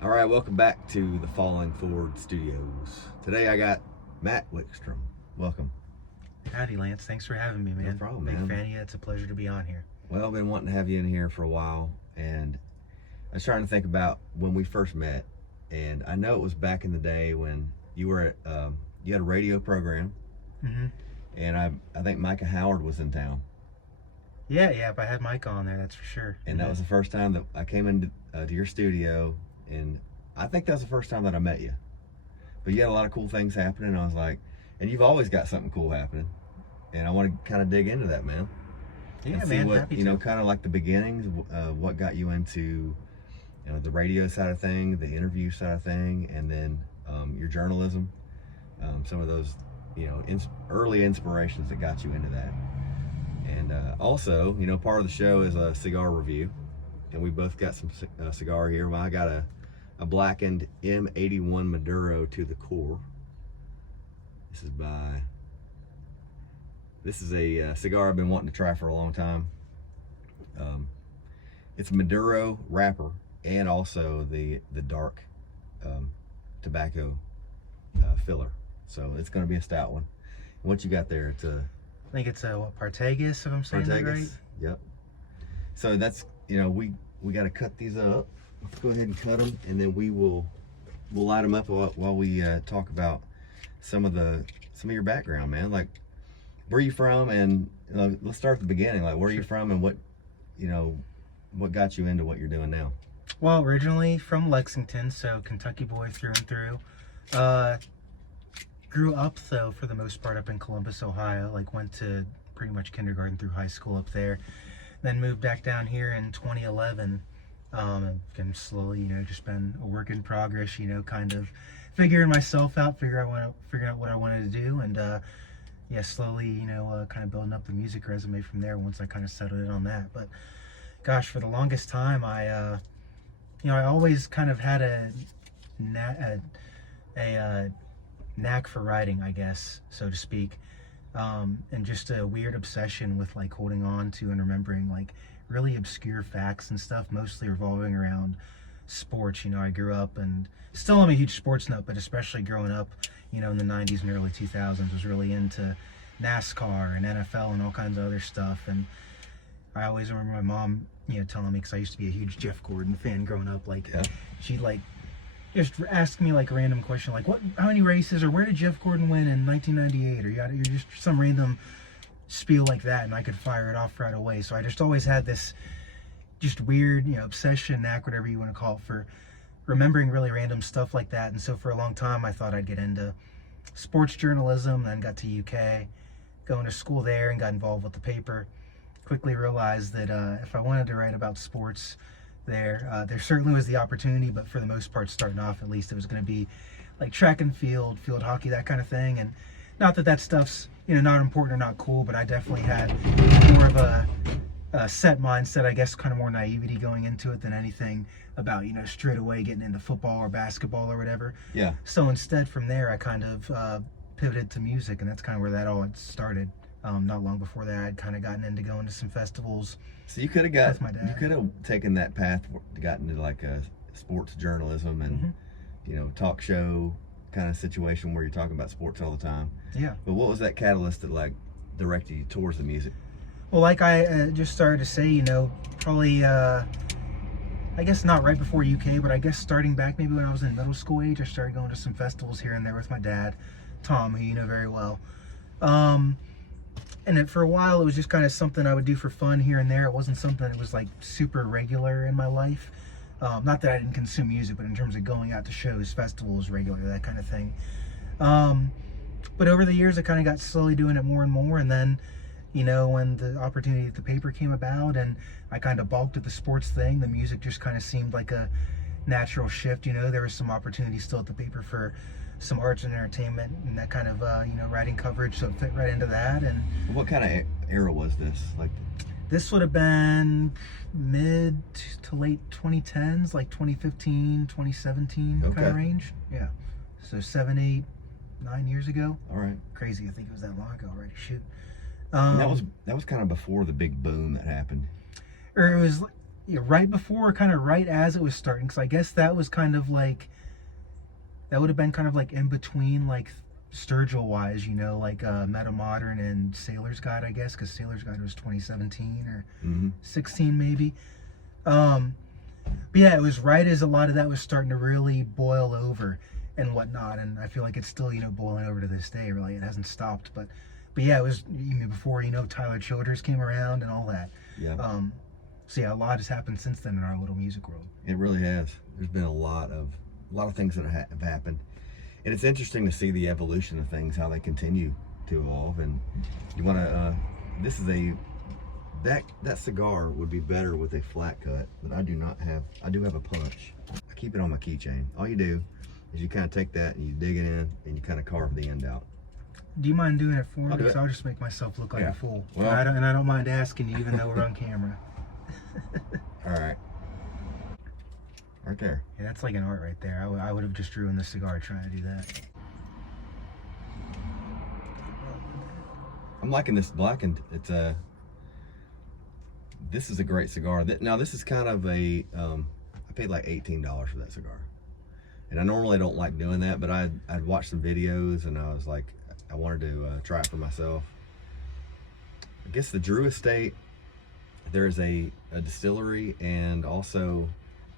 All right, welcome back to the Falling Forward Studios. Today I got Matt Wickstrom. Welcome. Howdy, Lance. Thanks for having me, man. No problem, Big man. fan of you. It's a pleasure to be on here. Well, I've been wanting to have you in here for a while, and I was trying to think about when we first met, and I know it was back in the day when you were at, you had a radio program, and I think Micah Howard was in town. Yeah, but I had Mike on there, that's for sure. And that was the first time that I came into to your studio, and I think that was the first time that I met you. But you had a lot of cool things happening, and I was like, and you've always got something cool happening, and I want to kind of dig into that, man. Yeah, and see man, what, happy you know, to. kind of like the beginnings, what got you into, you know, the radio side of thing, the interview side of thing, and then your journalism, some of those, you know, early inspirations that got you into that. And also, you know, part of the show is a cigar review, and we both got some cigar here. Well, I got a blackened M81 Maduro to the core. This is a cigar I've been wanting to try for a long time. It's a Maduro wrapper and also the dark tobacco filler. So it's going to be a stout one. What you got there? It's a I think it's a Partagas, if I'm saying that right. Yep. So that's, you know, we got to cut these up. Let's go ahead and cut them, and then we'll light them up while we talk about some of your background, man. Like, where are you from? And let's start at the beginning. Like, where are you from, and what got you into what you're doing now? Well, originally from Lexington, so Kentucky boy through and through. Grew up, though, for the most part, up in Columbus, Ohio. Like, went to pretty much kindergarten through high school up there. Then moved back down here in 2011. And slowly, you know, just been a work in progress, you know, kind of figuring myself out, figuring out what I wanted to do. And, yeah, slowly, you know, kind of building up the music resume from there once I kind of settled in on that. But, gosh, for the longest time, I always kind of had a knack for writing, I guess, so to speak, and just a weird obsession with like holding on to and remembering like really obscure facts and stuff, mostly revolving around sports. You know, I grew up, and still am a huge sports nut, but especially growing up, you know, in the 90s and early 2000s, was really into NASCAR and NFL and all kinds of other stuff. And I always remember my mom, you know, telling me, because I used to be a huge Jeff Gordon fan growing up, like, she'd like just ask me like a random question, like how many races, or where did Jeff Gordon win in 1998, or you're just some random spiel like that, and I could fire it off right away. So I just always had this just weird, you know, obsession, knack, whatever you want to call it, for remembering really random stuff like that. And so for a long time I thought I'd get into sports journalism, then got to UK, going to school there, and got involved with the paper. Quickly realized that if I wanted to write about sports there certainly was the opportunity, but for the most part, starting off at least, it was going to be like track and field hockey, that kind of thing. And not that stuff's, you know, not important or not cool, but I definitely had more of a set mindset, I guess, kind of more naivety going into it than anything about, you know, straight away getting into football or basketball or whatever. Yeah. So instead, from there, I kind of pivoted to music, and that's kind of where that all started. Not long before that, I'd kind of gotten into going to some festivals. So you could have taken that path, gotten into like a sports journalism and you know, talk show kind of situation where you're talking about sports all the time. Yeah. But what was that catalyst that like directed you towards the music? Well, like I just started to say, you know, probably I guess not right before UK, but I guess starting back maybe when I was in middle school age, I started going to some festivals here and there with my dad, Tom, who you know very well. And for a while, it was just kind of something I would do for fun here and there. It wasn't something that was like super regular in my life. Not that I didn't consume music, but in terms of going out to shows, festivals, regular, that kind of thing. But over the years, I kind of got slowly doing it more and more. And then, you know, when the opportunity at the paper came about and I kind of balked at the sports thing, the music just kind of seemed like a natural shift. You know, there was some opportunity still at the paper for some arts and entertainment and that kind of you know, writing coverage, so it fit right into that. And what kind of era was this? Like, this would have been mid to late 2010s, like 2015, 2017 kind of range. Yeah, so 7, 8, 9 years ago. All right. Crazy, I think it was that long ago already. Shoot. And that was kind of before the big boom that happened. Or it right before, kind of right as it was starting, because I guess that was kind of like, that would have been kind of like in between, like Sturgill wise, you know, like Meta Modern and Sailor's Guide, I guess, because Sailor's Guide was 2017 or 16 maybe. But yeah, it was right as a lot of that was starting to really boil over and whatnot, and I feel like it's still, you know, boiling over to this day. Really, it hasn't stopped. But yeah, it was even before, you know, Tyler Childers came around and all that. Yeah. So yeah, a lot has happened since then in our little music world. It really has. There's been a lot of things that have happened, and it's interesting to see the evolution of things, how they continue to evolve. And you want to. This is a that cigar would be better with a flat cut, but I do not have. I do have a punch. I keep it on my keychain. All you do is you kind of take that and you dig it in and you kind of carve the end out. Do you mind doing it for me? Because I'll I'll just make myself look like a fool. Well, and I don't mind asking you, even though we're on camera. All right. Right there. Yeah, that's like an art right there. I would have just ruined the cigar trying to do that. I'm liking this blackened. It's a. This is a great cigar. Now this is kind of a. I paid like $18 for that cigar, and I normally don't like doing that, but I'd watched some videos and I was like, I wanted to try it for myself. I guess the Drew Estate. There's a distillery, and also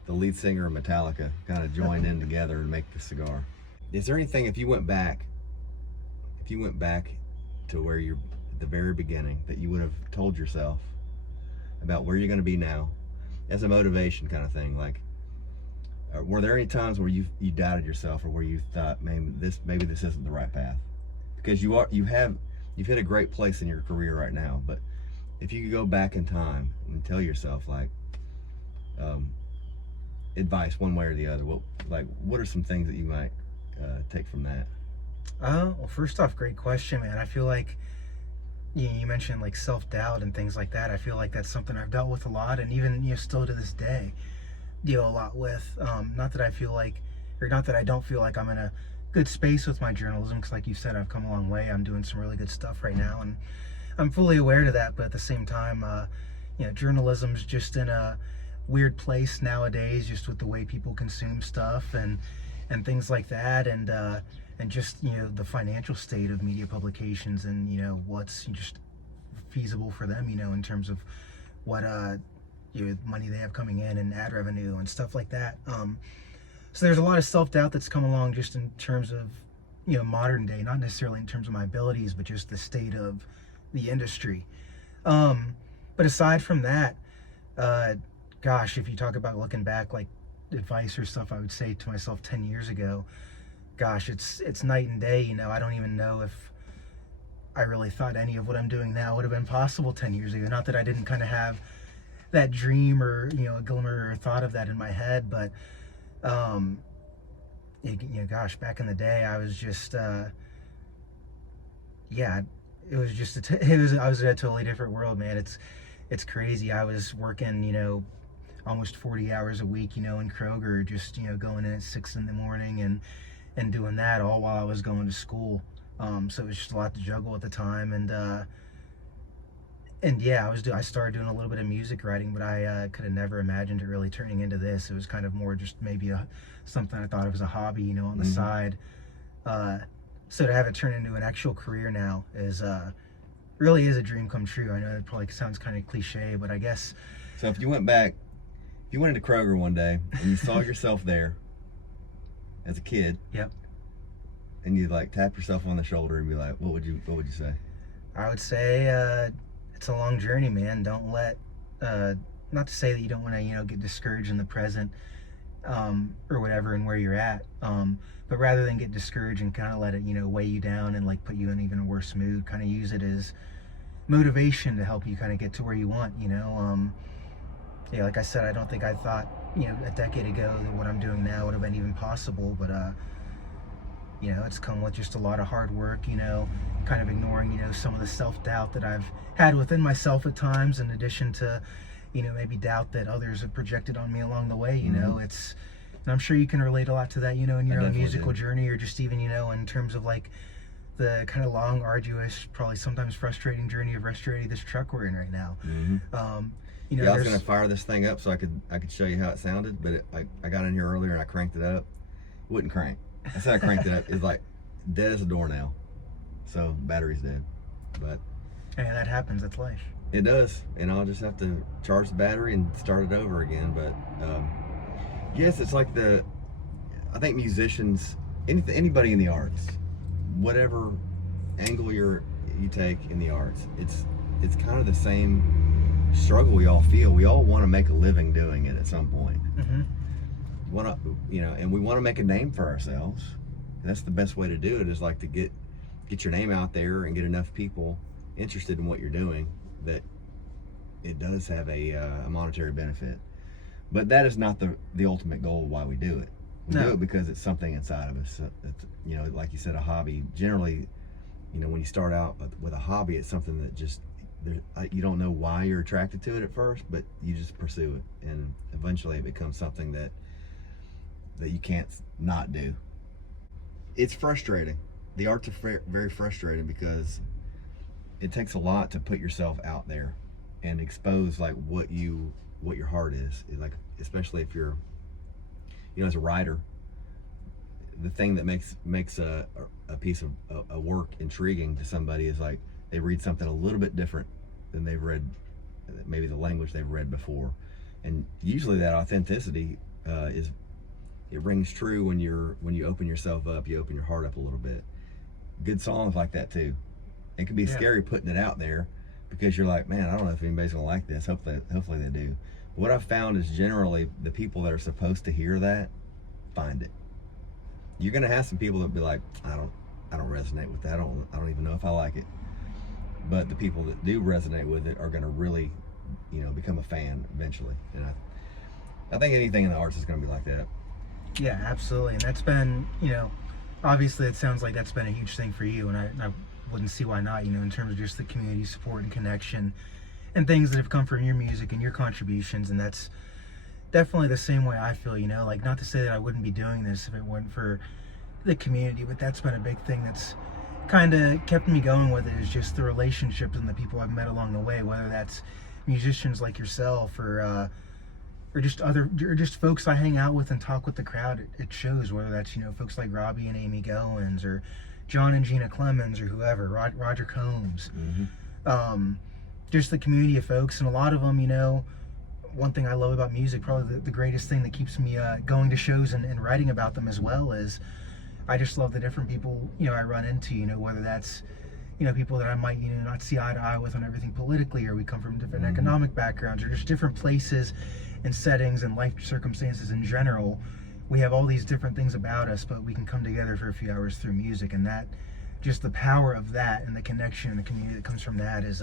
the lead singer of Metallica kind of joined in together and make the cigar. Is there anything, if you went back to where you're at the very beginning, that you would have told yourself about where you're going to be now, as a motivation kind of thing? Like, were there any times where you doubted yourself, or where you thought maybe this isn't the right path? Because you've hit a great place in your career right now, but if you could go back in time and tell yourself, like, advice one way or the other, what are some things that you might take from that? Well, first off, great question, man. I feel like you mentioned like self-doubt and things like that. I feel like that's something I've dealt with a lot, and even, you know, still to this day deal a lot with. Not that I don't feel like I'm in a good space with my journalism, because like you said, I've come a long way. I'm doing some really good stuff right now, and I'm fully aware to that. But at the same time, you know, journalism's just in a weird place nowadays, just with the way people consume stuff and things like that, and just, you know, the financial state of media publications, and, you know, what's just feasible for them, you know, in terms of what you know, money they have coming in and ad revenue and stuff like that. So there's a lot of self-doubt that's come along, just in terms of, you know, modern day, not necessarily in terms of my abilities, but just the state of the industry. But aside from that, gosh, if you talk about looking back, like advice or stuff I would say to myself 10 years ago, gosh, it's night and day. You know, I don't even know if I really thought any of what I'm doing now would have been possible 10 years ago. Not that I didn't kind of have that dream, or, you know, a glimmer or thought of that in my head, but you know, gosh, back in the day, I was just yeah, it was just I was in a totally different world, man. It's crazy. I was working, you know, almost 40 hours a week, you know, in Kroger, just, you know, going in at 6 in the morning and doing that all while I was going to school. So it was just a lot to juggle at the time, and yeah, I started doing a little bit of music writing, but I could have never imagined it really turning into this. It was kind of more just maybe something I thought of as a hobby, you know, on the side. So to have it turn into an actual career now is really is a dream come true. I know it probably sounds kind of cliche, but I guess. So if you went into Kroger one day and you saw yourself there as a kid, yep, and you like tap yourself on the shoulder and be like, what would you say? I would say it's a long journey, man. Don't let not to say that you don't want to, you know, get discouraged in the present or whatever and where you're at, but rather than get discouraged and kind of let it, you know, weigh you down and like put you in even a worse mood, kind of use it as motivation to help you kind of get to where you want, you know. Yeah, like I said, I don't think I thought, you know, a decade ago that what I'm doing now would have been even possible, but you know, it's come with just a lot of hard work, you know, kind of ignoring, you know, some of the self-doubt that I've had within myself at times, in addition to, you know, maybe doubt that others have projected on me along the way, you know. And I'm sure you can relate a lot to that, you know, in your own musical journey, or just even, you know, in terms of like the kind of long, arduous, probably sometimes frustrating journey of restorating this truck we're in right now. You know, Yeah, I was there's gonna fire this thing up so I could show you how it sounded, but I got in here earlier and I cranked it up. It wouldn't crank. I said I cranked it up. It's like dead as a doornail. So battery's dead. But and that happens. That's life. it does, and I'll just have to charge the battery and start it over again. But yes, it's like I think musicians, anybody in the arts, whatever angle you take in the arts, it's kind of the same struggle we all feel. We all want to make a living doing it at some point. And we want to make a name for ourselves. And that's the best way to do it, is like to get your name out there and get enough people interested in what you're doing that it does have a monetary benefit. But that is not the ultimate goal of why we do it. We do it because it's something inside of us. It's, like you said, a hobby. Generally, when you start out with a hobby, it's something that just you don't know why you're attracted to it at first, but you just pursue it, and eventually it becomes something that you can't not do. It's frustrating. The arts are very frustrating because it takes a lot to put yourself out there and expose like what your heart is. Like, especially if you're, as a writer, the thing that makes a piece of a work intriguing to somebody is like they read something a little bit different than they've read, maybe the language they've read before, and usually that authenticity it rings true when you open yourself up, you open your heart up a little bit. Good songs like that too. It can be scary putting it out there because you're like, man, I don't know if anybody's gonna like this. Hopefully they do. What I've found is generally the people that are supposed to hear that find it. You're gonna have some people that be like, I don't resonate with that. I don't even know if I like it. But the people that do resonate with it are gonna really, become a fan eventually. And I think anything in the arts is gonna be like that. Yeah, absolutely. And that's been, obviously it sounds like that's been a huge thing for you, and I wouldn't see why not, in terms of just the community support and connection and things that have come from your music and your contributions. And that's definitely the same way I feel, like, not to say that I wouldn't be doing this if it weren't for the community, but that's been a big thing that's kind of kept me going with it, is just the relationships and the people I've met along the way, whether that's musicians like yourself or just folks I hang out with and talk with the crowd at shows, whether that's, folks like Robbie and Amy Goins or John and Gina Clemens or whoever, Roger Combs. Just the community of folks, and a lot of them, one thing I love about music, probably the greatest thing that keeps me going to shows and writing about them as well, is I just love the different people, I run into, whether that's, people that I might, not see eye to eye with on everything politically, or we come from different economic backgrounds, or just different places and settings and life circumstances in general. We have all these different things about us, but we can come together for a few hours through music, and that, just the power of that and the connection and the community that comes from that is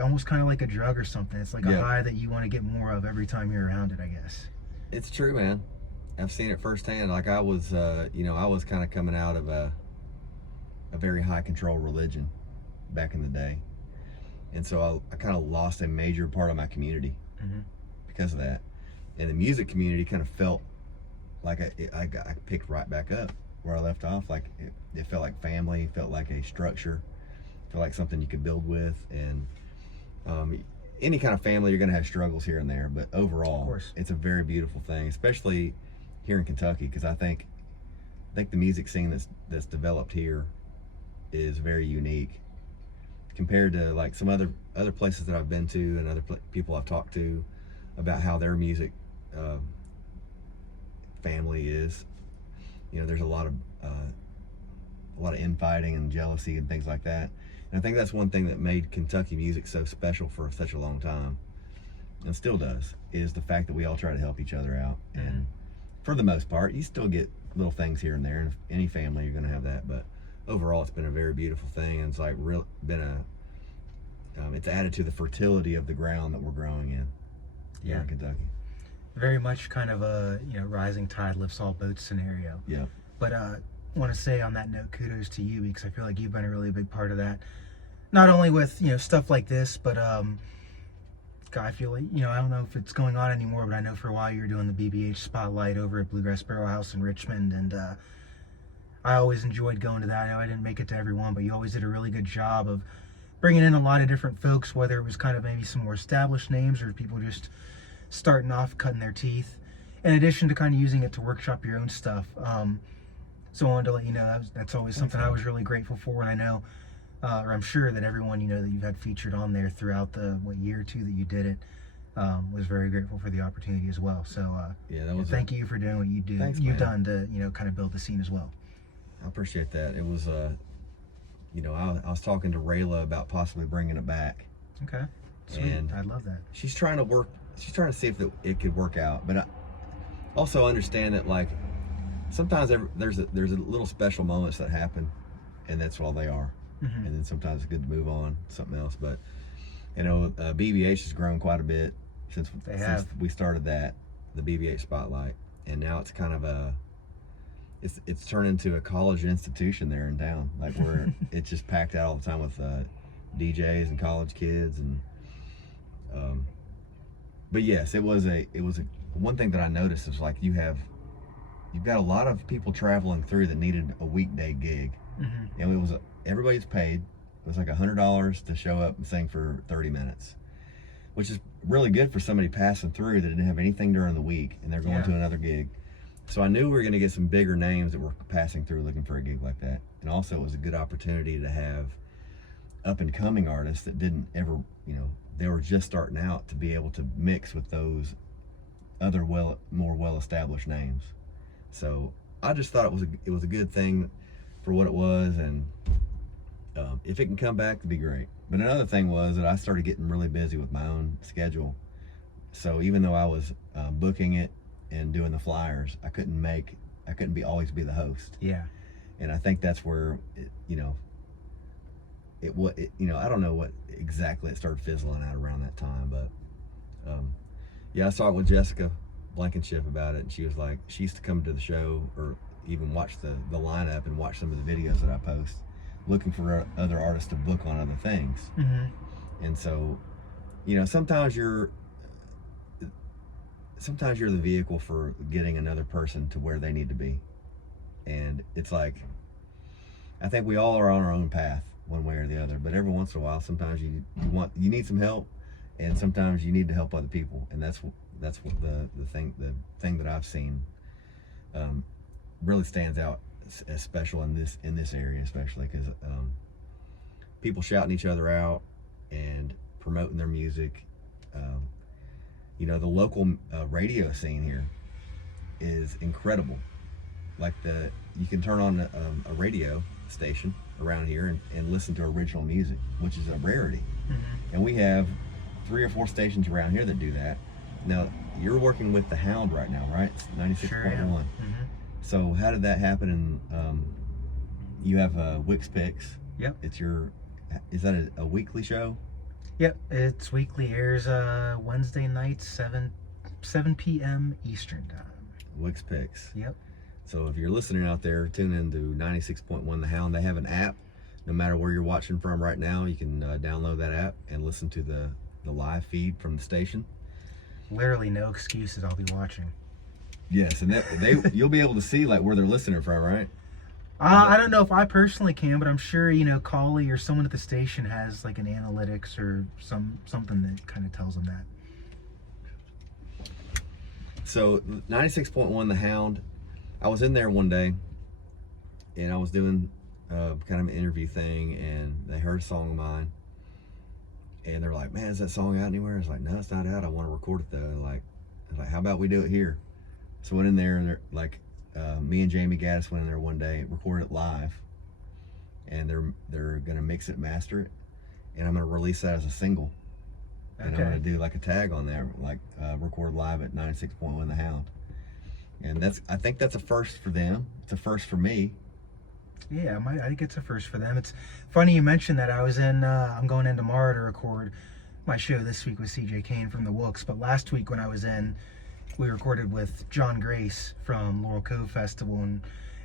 almost kind of like a drug or something. It's like a high that you want to get more of every time you're around it, I guess. It's true, man. I've seen it firsthand. Like I was kind of coming out of a very high control religion back in the day, and so I kind of lost a major part of my community because of that. And the music community kind of felt like I picked right back up where I left off. Like it felt like family, it felt like a structure, it felt like something you could build with. And any kind of family, you're going to have struggles here and there, but overall, it's a very beautiful thing, especially here in Kentucky, because I think the music scene that's developed here is very unique compared to like some other places that I've been to and other people I've talked to about how their music family is. There's a lot of infighting and jealousy and things like that. And I think that's one thing that made Kentucky music so special for such a long time, and still does, is the fact that we all try to help each other out. And for the most part, you still get little things here and there, and any family you're going to have that. But overall, it's been a very beautiful thing, and it's like it's added to the fertility of the ground that we're growing in here in Kentucky. Very much kind of a rising tide lifts all boats scenario. Yeah. But I want to say on that note, kudos to you, because I feel like you've been a really big part of that. Not only with stuff like this, but I feel like I don't know if it's going on anymore, but I know for a while you were doing the BBH Spotlight over at Bluegrass Barrel House in Richmond, and I always enjoyed going to that. I know I didn't make it to every one, but you always did a really good job of bringing in a lot of different folks, whether it was kind of maybe some more established names or people just starting off, cutting their teeth, in addition to kind of using it to workshop your own stuff. So I wanted to let you know that's always something I was really grateful for, and I know, or I'm sure that everyone that you've had featured on there throughout the year or two that you did it, was very grateful for the opportunity as well. So thank you for doing what you do. Thanks, you've man. done to kind of build the scene as well. I appreciate that. It was I was talking to Rayla about possibly bringing it back. Okay, sweet. And I love that. She's trying to see if it could work out, but I also understand that like sometimes there's a little special moments that happen, and that's all they are. Mm-hmm. And then sometimes it's good to move on to something else. But BBH has grown quite a bit since we started the BBH Spotlight, and now it's kind of it's turned into a college institution there in town. Like where it's just packed out all the time with DJs and college kids, and but yes, it was a one thing that I noticed is like you've got a lot of people traveling through that needed a weekday gig. Mm-hmm. And everybody's paid. It was like $100 to show up and sing for 30 minutes, which is really good for somebody passing through that didn't have anything during the week and they're going to another gig. So I knew we were going to get some bigger names that were passing through looking for a gig like that. And also it was a good opportunity to have up and coming artists that didn't ever, they were just starting out, to be able to mix with those other more well-established names. So I just thought it was a good thing for what it was, and if it can come back, it'd be great. But another thing was that I started getting really busy with my own schedule. So even though I was booking it and doing the flyers, I couldn't always be the host. Yeah. And I think that's where I don't know what exactly it started fizzling out around that time, but I talked with Jessica Blankenship about it, and she was like, she used to come to the show or even watch the lineup and watch some of the videos that I post, looking for other artists to book on other things. Mm-hmm. And so, sometimes you're the vehicle for getting another person to where they need to be. And it's like, I think we all are on our own path one way or the other, but every once in a while, sometimes you need some help, and sometimes you need to help other people. And that's what the thing that I've seen really stands out as special in this area, especially because people shouting each other out and promoting their music. The local radio scene here is incredible. Like you can turn on a radio station around here and listen to original music, which is a rarity. Mm-hmm. And we have 3 or 4 stations around here that do that. Now, you're working with the Hound right now, right? 96.1. Sure am. Mm-hmm. So how did that happen? And you have Wick's Picks. Yep. Is that a weekly show? Yep, it's weekly. Airs Wednesday nights, 7 p.m. Eastern time. Wick's Picks. Yep. So if you're listening out there, tune in to 96.1 The Hound. They have an app. No matter where you're watching from right now, you can download that app and listen to the live feed from the station. Literally no excuses. I'll be watching. Yes, and you'll be able to see like where they're listening from, right? I don't know if I personally can, but I'm sure Collie or someone at the station has like an analytics or something that kind of tells them that. So 96.1 The Hound. I was in there one day, and I was doing kind of an interview thing, and they heard a song of mine, and they're like, "Man, is that song out anywhere?" I was like, "No, it's not out. I want to record it though." I was like, "How about we do it here?" So I went in there, and they're like, me and Jamie Gaddis went in there one day, recorded it live, and they're gonna mix it, master it, and I'm gonna release that as a single. And I'm gonna do like a tag on there, like record live at 96.1 The Hound. And I think that's a first for them. It's a first for me. Yeah, I think it's a first for them. It's funny you mentioned that. I'm going in tomorrow to record my show this week with CJ Kane from the Wooks. But last week when I was in, we recorded with John Grace from Laurel Cove Festival. And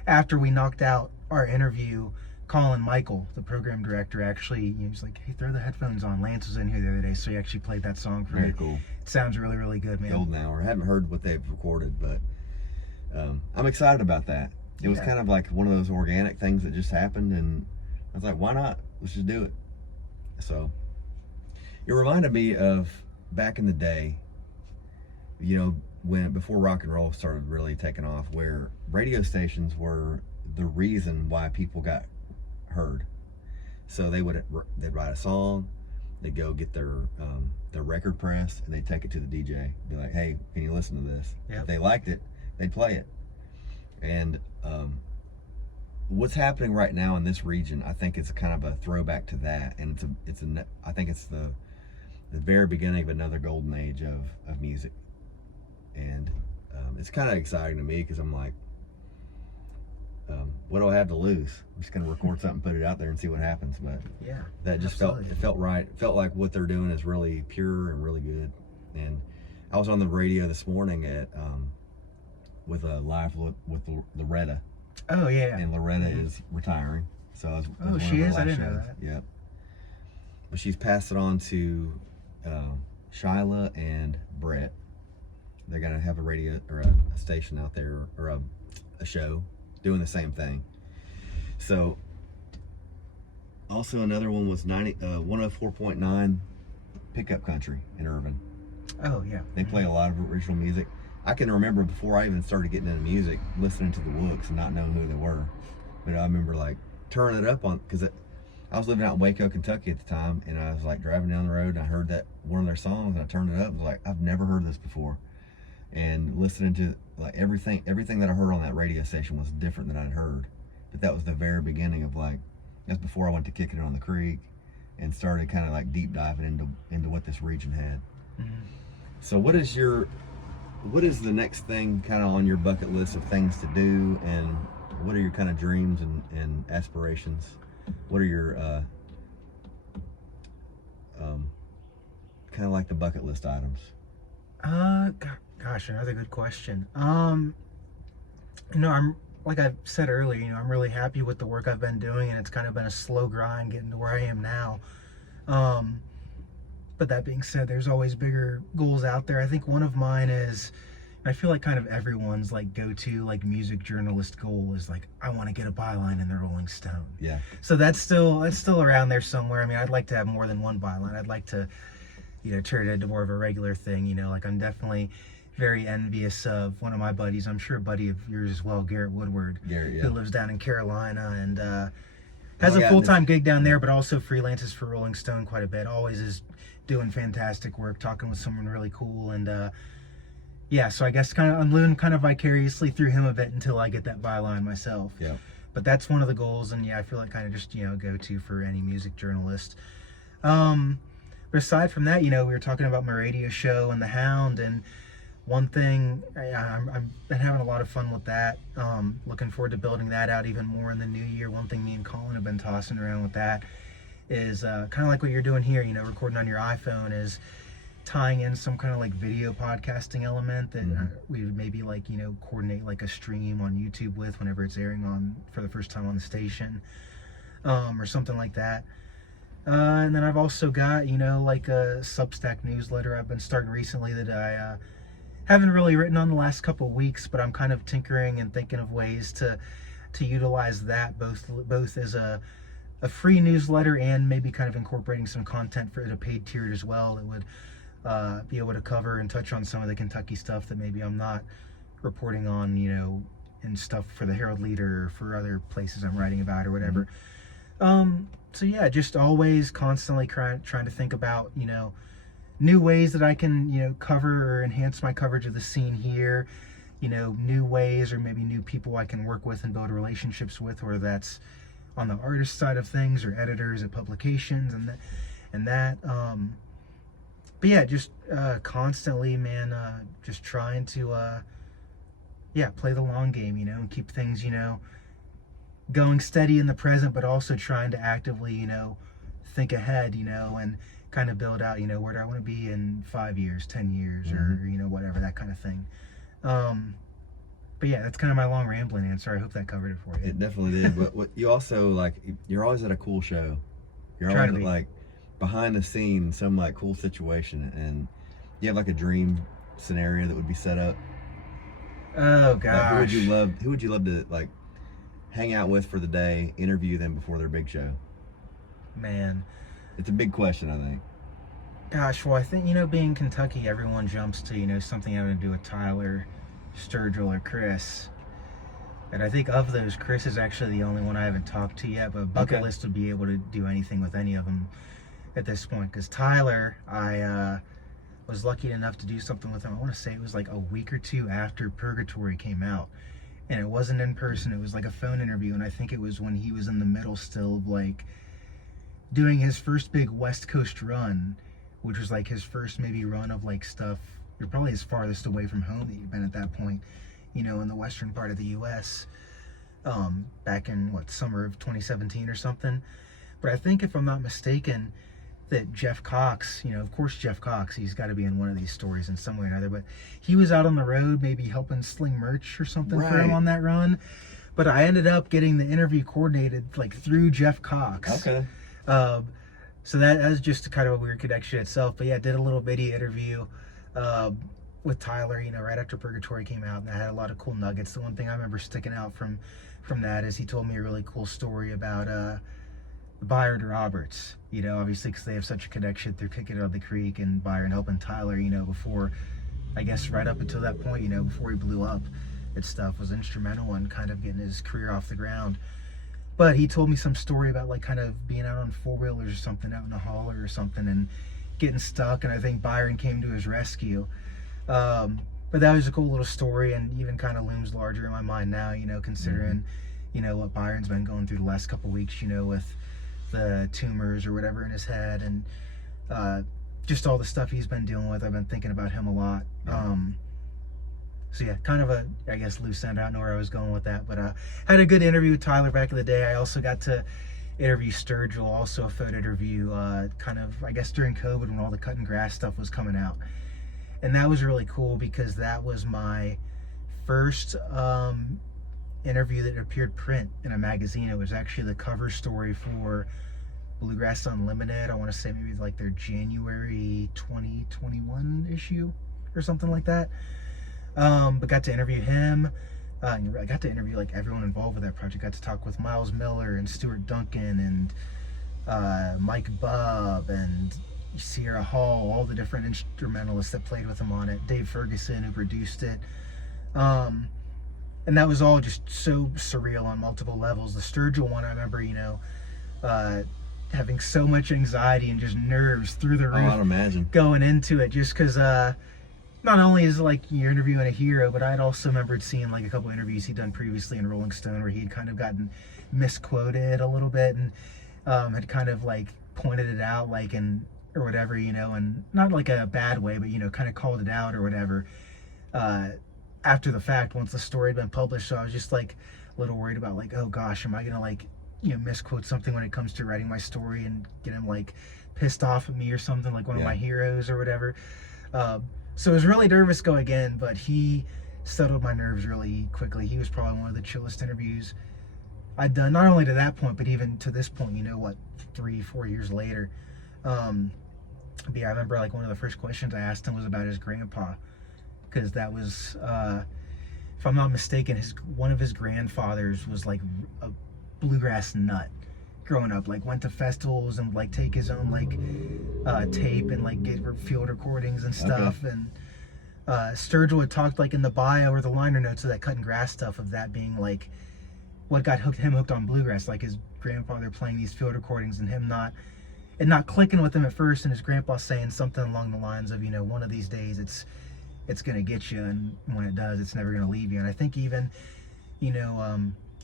after we knocked out our interview, Colin Michael, the program director, actually, he was like, "Hey, throw the headphones on." Lance was in here the other day, so he actually played that song for me. Very cool. It sounds really, really good, man. Golden Hour. I haven't heard what they've recorded, but I'm excited about that. It was kind of like one of those organic things that just happened, and I was like, why not? Let's just do it. So it reminded me of back in the day, before rock and roll started really taking off, where radio stations were the reason why people got heard. So they'd write a song, they'd go get their record press, and they'd take it to the DJ, be like, hey, can you listen to this? Yep. If they liked it, they'd play it. And what's happening right now in this region, I think it's kind of a throwback to that, and I think it's the very beginning of another golden age of music. And it's kind of exciting to me, because I'm like, what do I have to lose? I'm just going to record something, put it out there, and see what happens. But yeah, that just felt right. It felt like what they're doing is really pure and really good. And I was on the radio this morning with a live with Loretta. Oh yeah. And Loretta is retiring, so I was she is. I didn't know that. Yeah. But she's passed it on to Shyla and Brett. They're gonna have a radio or a station out there, or a show doing the same thing. So also another one was 104.9 Pickup Country in Irvin. Oh yeah. They play a lot of original music. I can remember before I even started getting into music, listening to the Wooks and not knowing who they were. But I remember like turning it up because I was living out in Waco, Kentucky at the time, and I was like driving down the road, and I heard that one of their songs, and I turned it up and was like, I've never heard this before. And listening to like everything that I heard on that radio station was different than I'd heard. But that was the very beginning of that's before I went to Kicking It on the Creek and started kind of like deep diving into what this region had. Mm-hmm. So what is the next thing kind of on your bucket list of things to do, and what are your kind of dreams and aspirations? What are your kind of like the bucket list items? Gosh, another good question. I'm like I said earlier, I'm really happy with the work I've been doing, and it's kind of been a slow grind getting to where I am now. But that being said, there's always bigger goals out there. I think one of mine is, I feel like kind of everyone's like go-to like music journalist goal is like, I want to get a byline in the Rolling Stone. Yeah. So that's still around there somewhere. I mean, I'd like to have more than one byline. I'd like to, turn it into more of a regular thing. Like I'm definitely very envious of one of my buddies. I'm sure a buddy of yours as well, Garrett Woodward, who lives down in Carolina and has a full-time gig down there, but also freelances for Rolling Stone quite a bit. Always is doing fantastic work, talking with someone really cool, and so I guess I'm living kind of vicariously through him a bit until I get that byline myself. Yeah. But that's one of the goals, and I feel like kind of just go to for any music journalist. But aside from that, we were talking about my radio show and the Hound, and one thing I've been having a lot of fun with that. Looking forward to building that out even more in the new year. One thing me and Colin have been tossing around with that is kind of like what you're doing here, recording on your iPhone, is tying in some kind of like video podcasting element that we would maybe coordinate like a stream on YouTube with whenever it's airing on for the first time on the station, or something like that. And then I've also got, like a Substack newsletter I've been starting recently that I haven't really written on the last couple of weeks, but I'm kind of tinkering and thinking of ways to utilize that both as a free newsletter and maybe kind of incorporating some content for the paid tier as well that would be able to cover and touch on some of the Kentucky stuff that maybe I'm not reporting on, and stuff for the Herald Leader or for other places I'm writing about or whatever. So yeah, just always constantly trying to think about, new ways that I can, cover or enhance my coverage of the scene here, new ways or maybe new people I can work with and build relationships with, whether that's on the artist side of things or editors at publications and that. But yeah, just constantly, man, just trying to, play the long game, and keep things, going steady in the present, but also trying to actively, think ahead, and kind of build out, where do I want to be in 5 years, 10 years, or, whatever, that kind of thing. But yeah, that's kind of my long rambling answer. I hope that covered it for you. It definitely did. But what you also you're always at a cool show. You're always at behind the scenes, some cool situation, and you have a dream scenario that would be set up. Oh gosh. Who would you love to hang out with for the day, interview them before their big show? Man, It's a big question, I think. Gosh, well, I think, being Kentucky, everyone jumps to, something having to do with Tyler, Sturgill, or Chris. And I think of those, Chris is actually the only one I haven't talked to yet, but bucket list would be able to do anything with any of them at this point. Because Tyler, I was lucky enough to do something with him. I want to say it was like a week or two after Purgatory came out. And it wasn't in person, it was like a phone interview. And I think it was when he was in the middle still of like doing his first big West Coast run, which was like his first maybe run of like stuff. You're probably as farthest away from home that you've been at that point, in the western part of the U.S. Back in summer of 2017 or something. But I think, if I'm not mistaken, that Jeff Cox, of course Jeff Cox, he's got to be in one of these stories in some way or another. But he was out on the road, maybe helping sling merch or something for him on that run. But I ended up getting the interview coordinated like through Jeff Cox. Okay. So that was just kind of a weird connection itself. But yeah, did a little bitty interview with Tyler, right after Purgatory came out, and that had a lot of cool nuggets. The one thing I remember sticking out from that is he told me a really cool story about Byron Roberts, obviously because they have such a connection through Kicking It on the Creek and Byron helping Tyler, before, I guess right up until that point, before he blew up and stuff, was instrumental in kind of getting his career off the ground. But he told me some story about like kind of being out on four-wheelers or something, out in a hauler or something, and getting stuck, and I think Byron came to his rescue. But that was a cool little story, and even kind of looms larger in my mind now, considering, what Byron's been going through the last couple of weeks, with the tumors or whatever in his head, and just all the stuff he's been dealing with. I've been thinking about him a lot. So yeah, kind of a, I guess, loose end. I don't know where I was going with that, but had a good interview with Tyler back in the day. I also got to interview Sturgill, also a photo interview, kind of, I guess, during COVID when all the cutting grass stuff was coming out. And that was really cool because that was my first interview that appeared print in a magazine. It was actually the cover story for Bluegrass Unlimited. I want to say maybe like their January 2021 issue or something like that. But got to interview him. I got to interview like everyone involved with that project. Got to talk with Miles Miller and Stuart Duncan and Mike Bubb and Sierra Hall, all the different instrumentalists that played with him on it. Dave Ferguson, who produced it. And that was all just so surreal on multiple levels. The Sturgill one, I remember, having so much anxiety and just nerves through the roof. I'd imagine. Going into it, just because not only is like you're interviewing a hero, but I'd also remembered seeing like a couple interviews he'd done previously in Rolling Stone where he'd kind of gotten misquoted a little bit and had kind of like pointed it out, like, or whatever, and not like a bad way, but kind of called it out or whatever after the fact, once the story had been published. So I was just like a little worried about like, oh gosh, am I gonna like misquote something when it comes to writing my story and get him like pissed off at me or something, like one of my heroes or whatever. So I was really nervous going in, but he settled my nerves really quickly. He was probably one of the chillest interviews I'd done, not only to that point, but even to this point, 3-4 years later. But yeah, I remember like one of the first questions I asked him was about his grandpa, because that was, if I'm not mistaken, one of his grandfathers was like a bluegrass nut growing up, like went to festivals and like take his own like tape and like get field recordings and stuff. Okay. And Sturgill had talked like in the bio or the liner notes of that cutting grass stuff of that being like what got him hooked on bluegrass, like his grandfather playing these field recordings and him not clicking with him at first, and his grandpa saying something along the lines of, one of these days it's gonna get you, and when it does, it's never gonna leave you. And I think even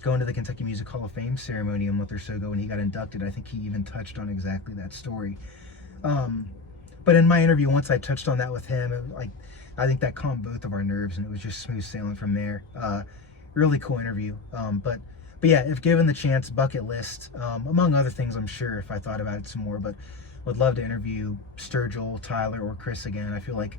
going to the Kentucky Music Hall of Fame ceremony a month or so ago when he got inducted, I think he even touched on exactly that story. But in my interview, once I touched on that with him, I think that calmed both of our nerves, and it was just smooth sailing from there. Really cool interview. But yeah, if given the chance, bucket list, among other things, I'm sure, if I thought about it some more, but would love to interview Sturgill, Tyler, or Chris again. I feel like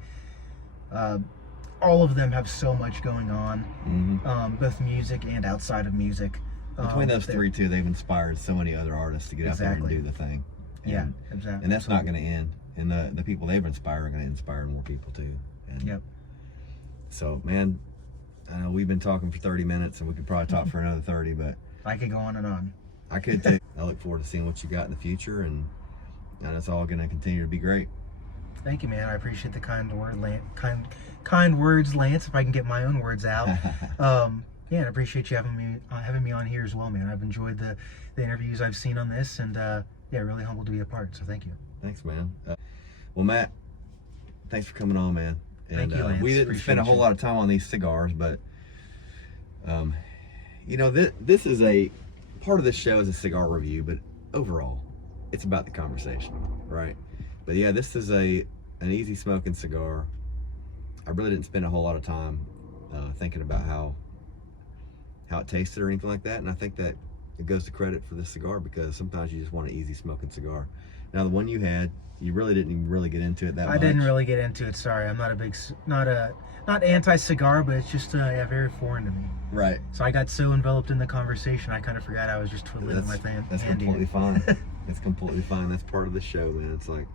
all of them have so much going on, both music and outside of music. Between those three, too, they've inspired so many other artists to get out there and do the thing. And, exactly. And that's not going to end. And the people they've inspired are going to inspire more people, too. And so, man, I know we've been talking for 30 minutes, and we could probably talk for another 30, but I could go on and on. I could too. I look forward to seeing what you got in the future, and and it's all going to continue to be great. Thank you, man. I appreciate the kind words, Lance. If I can get my own words out. Yeah, and I appreciate you having me on here as well, man. I've enjoyed the interviews I've seen on this, and yeah, really humbled to be a part. So thank you. Thanks, man. Well, Matt, thanks for coming on, man. And Thank you, Lance. we didn't Appreciate spend a whole you. lot of time on these cigars, but you know, this is a part of this show is a cigar review, but overall, it's about the conversation, right? But yeah, this is an easy smoking cigar. I really didn't spend a whole lot of time thinking about how it tasted or anything like that, and I think that it goes to credit for this cigar, because sometimes you just want an easy smoking cigar. Now, the one you had, you really didn't even really get into it that much. I didn't really get into it. Sorry, I'm not a big, not anti-cigar, but it's just yeah, very foreign to me. Right. So I got so enveloped in the conversation, I kind of forgot I was just twiddling my hand. That's completely fine. That's completely fine. That's part of the show, man. It's like,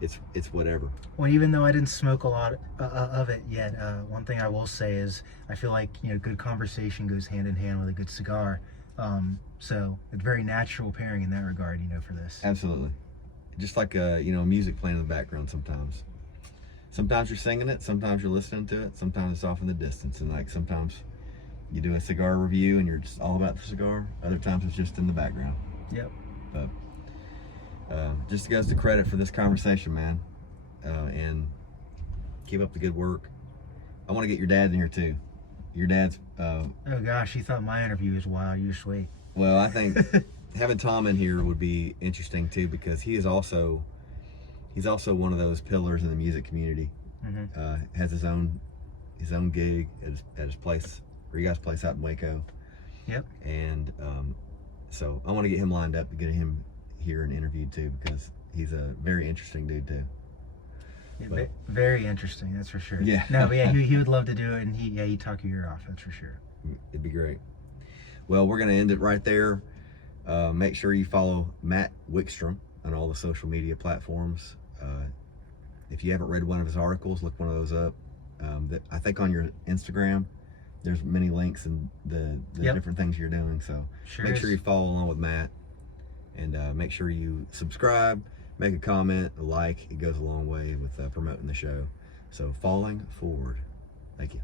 it's whatever. Well, even though I didn't smoke a lot of it yet, one thing I will say is I feel like, you know, good conversation goes hand in hand with a good cigar. So it's very natural pairing in that regard, you know, for this. Absolutely. Just like you know, music playing in the background sometimes. Sometimes you're singing it, sometimes you're listening to it, sometimes it's off in the distance, and like sometimes you do a cigar review and you're just all about the cigar. Other times it's just in the background. Yep. But just goes to credit for this conversation, man. And keep up the good work. I want to get your dad in here too. Your dad's oh gosh, he thought my interview was wild. You just wait. well, I think having Tom in here would be interesting too, because he's also one of those pillars in the music community. Mm-hmm. Has his own gig at his place, or you guys' place out in Waco. Yep. And so I want to get him lined up to get him here and interviewed too, because he's a very interesting dude too. Yeah, very interesting, that's for sure. Yeah. No, but yeah, he would love to do it, and he'd talk your ear off, that's for sure. It'd be great. Well, we're gonna end it right there. Make sure you follow Matt Wickstrom on all the social media platforms. If you haven't read one of his articles, look one of those up. I think on your Instagram, there's many links and the Yep. different things you're doing. So make sure you follow along with Matt, and make sure you subscribe, make a comment, a like. It goes a long way with promoting the show. So falling forward. Thank you.